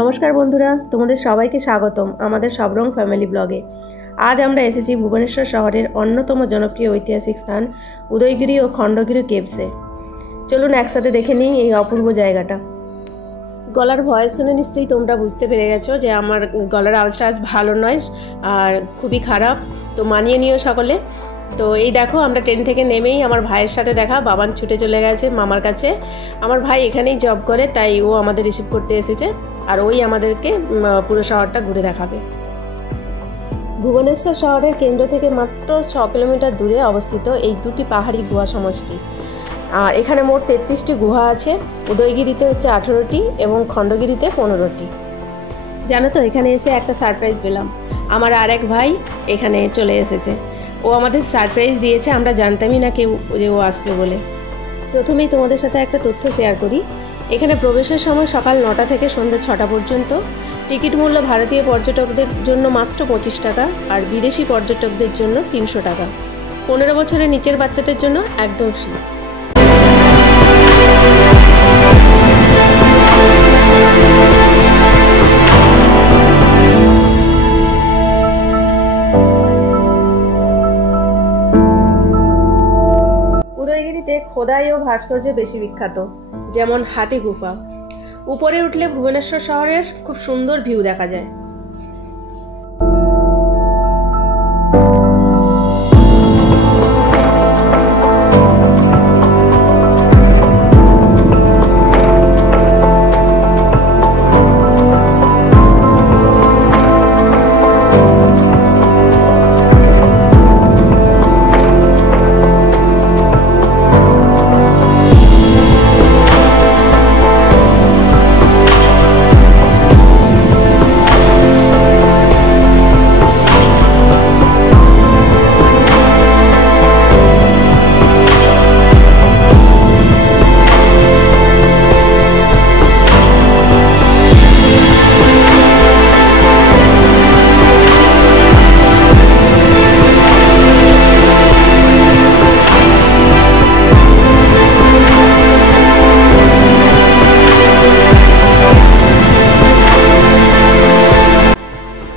নমস্কার বন্ধুরা, তোমাদের সবাইকে স্বাগতম আমাদের সবরং ফ্যামিলি ব্লগে। আজ আমরা এসেছি ভুবনেশ্বর শহরের অন্যতম জনপ্রিয় ঐতিহাসিক স্থান উদয়গিরি ও খণ্ডগিরি কেভসে। চলুন একসাথে দেখে নিই এই অপূর্ব জায়গাটা। গলার ভয়েস শুনে নিশ্চয়ই তোমরা বুঝতে পেরে গেছো যে আমার গলার আওয়াজটা আজ ভালো নয় আর খুবই খারাপ, তো মানিয়ে নিও সকলে। তো এই দেখো, আমরা ট্রেন থেকে নেমেই আমার ভাইয়ের সাথে দেখা, বাবান ছুটে চলে গেছে মামার কাছে। আমার ভাই এখানেই জব করে, তাই ও আমাদের রিসিভ করতে এসেছে আর ওই আমাদেরকে পুরো শহরটা ঘুরে দেখাবে। ভুবনেশ্বর শহরের কেন্দ্র থেকে মাত্র 6 কিলোমিটার দূরে অবস্থিত এই দুটি পাহাড়ি গুহা সমষ্টি। এখানে মোট 33টি গুহা আছে। উদয়গিরিতে হচ্ছে 18টি এবং খণ্ডগিরিতে 15টি। জানো তো, এখানে এসে একটা সারপ্রাইজ পেলাম। আমার আর এক ভাই এখানে চলে এসেছে, ও আমাদের সারপ্রাইজ দিয়েছে, আমরা জানতামই না কেউ যে ও আসবে বলে। প্রথমেই তোমাদের সাথে একটা তথ্য শেয়ার করি। এখানে প্রবেশের সময় সকাল 9টা থেকে সন্ধ্যে 6টা পর্যন্ত। টিকিট মূল্য ভারতীয় পর্যটকদের জন্য মাত্র 25 টাকা আর বিদেশি পর্যটকদের জন্য 300 টাকা। 15 বছরের নিচের বাচ্চাদের জন্য একদম ফ্রি। উদয়গিরিতে খোদাই ও ভাস্কর্য বেশি বিখ্যাত, যেমন হাতি গুফা। উপরে উঠলে ভুবনেশ্বর শহরের খুব সুন্দর ভিউ দেখা যায়।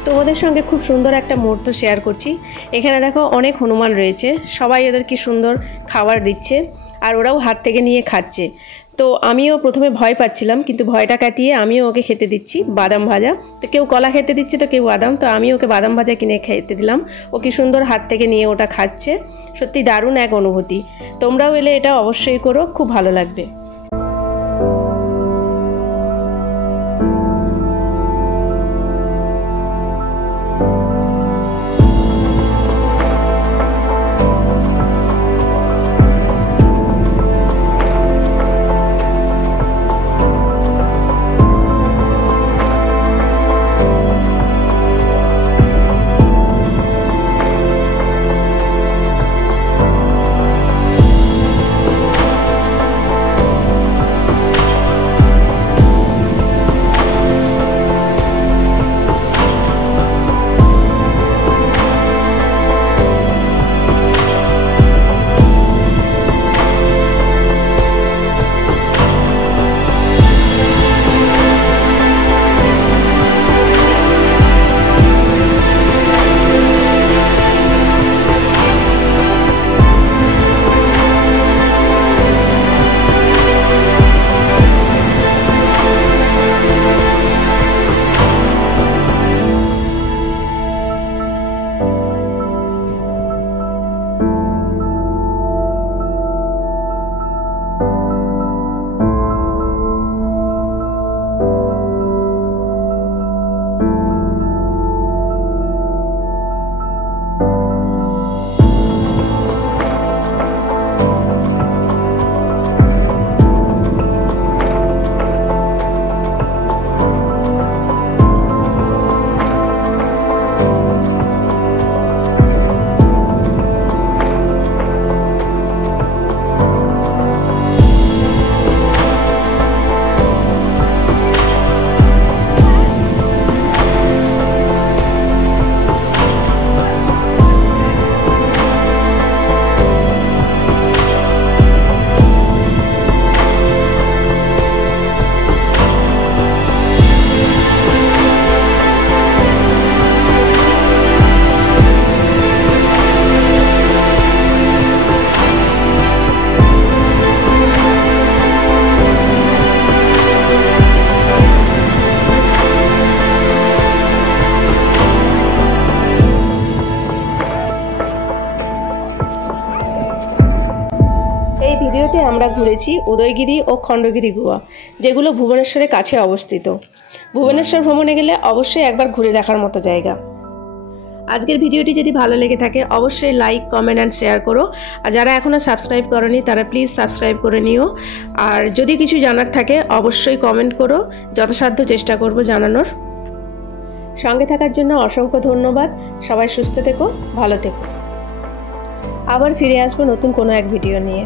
তোমাদের সঙ্গে খুব সুন্দর একটা মুহূর্ত শেয়ার করছি। এখানে দেখো, অনেক হনুমান রয়েছে, সবাই ওদের কি সুন্দর খাবার দিচ্ছে আর ওরাও হাত থেকে নিয়ে খাচ্ছে। তো আমিও প্রথমে ভয় পাচ্ছিলাম, কিন্তু ভয়টা কাটিয়ে আমিও ওকে খেতে দিচ্ছি বাদাম ভাজা। তো কেউ কলা খেতে দিচ্ছে, তো কেউ বাদাম, তো আমি ওকে বাদাম ভাজা কিনে খেতে দিলাম। ও কি সুন্দর হাত থেকে নিয়ে ওটা খাচ্ছে। সত্যি দারুণ এক অনুভূতি। তোমরাও এলে এটা অবশ্যই করো, খুব ভালো লাগবে। পেয়েছি উদয়গিরি ও খণ্ডগিরি গুহা, যেগুলো ভুবনেশ্বরের কাছে অবস্থিত। ভুবনেশ্বর ভ্রমণে গেলে অবশ্যই একবার ঘুরে দেখার মতো জায়গা। আজকের ভিডিওটি যদি ভালো লেগে থাকে অবশ্যই লাইক, কমেন্ট অ্যান্ড শেয়ার করো। আর যারা এখনও সাবস্ক্রাইব করনি তারা প্লিজ সাবস্ক্রাইব করে নিও। আর যদি কিছু জানার থাকে অবশ্যই কমেন্ট করো, যথাসাধ্য চেষ্টা করব জানানোর। সঙ্গে থাকার জন্য অসংখ্য ধন্যবাদ। সবাই সুস্থ থেকো, ভালো থেকো। আবার ফিরে আসবো নতুন কোনো এক ভিডিও নিয়ে।